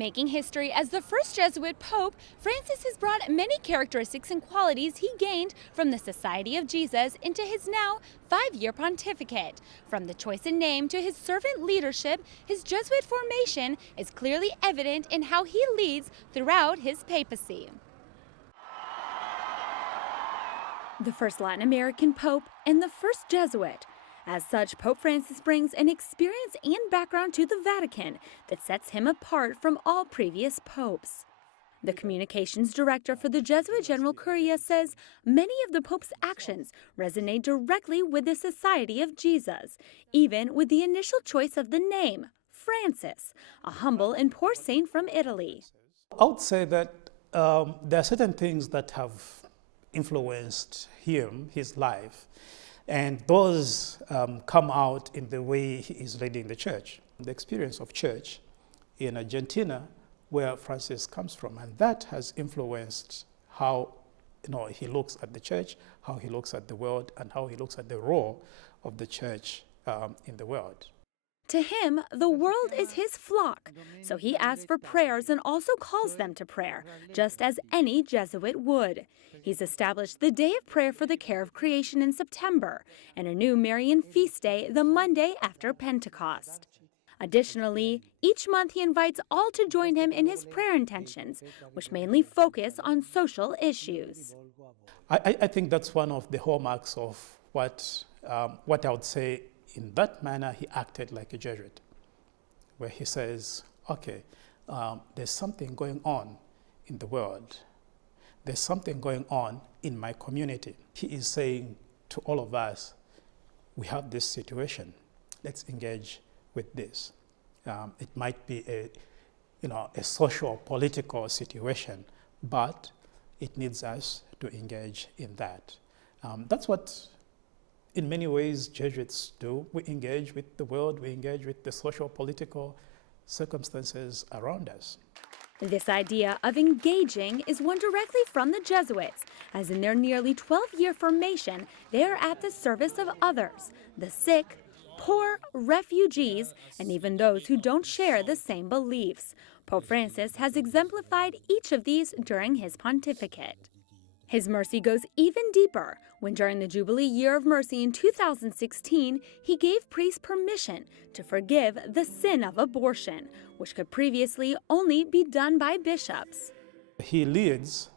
Making history as the first Jesuit pope, Francis has brought many characteristics and qualities he gained from the Society of Jesus into his now 5-year pontificate. From the choice in name to his servant leadership, his Jesuit formation is clearly evident in how he leads throughout his papacy. The first Latin American pope and the first Jesuit. As such, Pope Francis brings an experience and background to the Vatican that sets him apart from all previous popes. The communications director for the Jesuit General Curia says many of the Pope's actions resonate directly with the Society of Jesus, even with the initial choice of the name, Francis, a humble and poor saint from Italy. I would say that there are certain things that have influenced him, his life, and those come out in the way he is leading the church. The experience of church in Argentina, where Francis comes from, and that has influenced how he looks at the church, how he looks at the world, and how he looks at the role of the church in the world. To him, the world is his flock, so he asks for prayers and also calls them to prayer, just as any Jesuit would. He's established the Day of Prayer for the Care of Creation in September and a new Marian feast day the Monday after Pentecost. Additionally, each month he invites all to join him in his prayer intentions, which mainly focus on social issues. I think that's one of the hallmarks of what I would say. In that manner, he acted like a Jesuit, where he says, okay, there's something going on in the world. There's something going on in my community. He is saying to all of us, we have this situation. Let's engage with this. It might be a social, political situation, but it needs us to engage in that. That's what, in many ways, Jesuits do. We engage with the world, we engage with the social, political circumstances around us. This idea of engaging is one directly from the Jesuits, as in their nearly 12-year formation, they are at the service of others, the sick, poor, refugees, and even those who don't share the same beliefs. Pope Francis has exemplified each of these during his pontificate. His mercy goes even deeper when during the Jubilee Year of Mercy in 2016, he gave priests permission to forgive the sin of abortion, which could previously only be done by bishops. He leads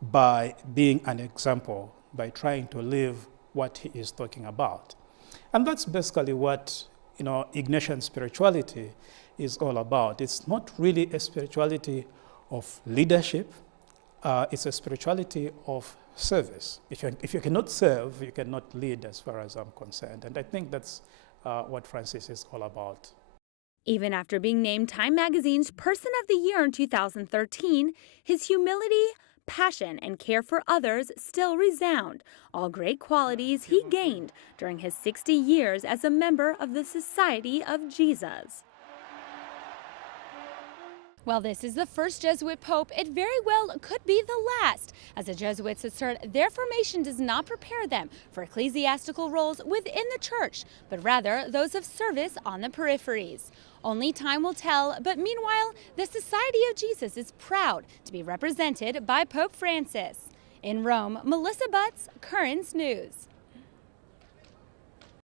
by being an example, by trying to live what he is talking about. And that's basically what Ignatian spirituality is all about. It's not really a spirituality of leadership. It's a spirituality of service. If you cannot serve, you cannot lead, as far as I'm concerned. And I think that's what Francis is all about. Even after being named Time Magazine's Person of the Year in 2013, his humility, passion, and care for others still resound, all great qualities he gained during his 60 years as a member of the Society of Jesus. While this is the first Jesuit pope, it very well could be the last, as the Jesuits assert their formation does not prepare them for ecclesiastical roles within the church, but rather those of service on the peripheries. Only time will tell, but meanwhile, the Society of Jesus is proud to be represented by Pope Francis. In Rome, Melissa Butts, Currents News.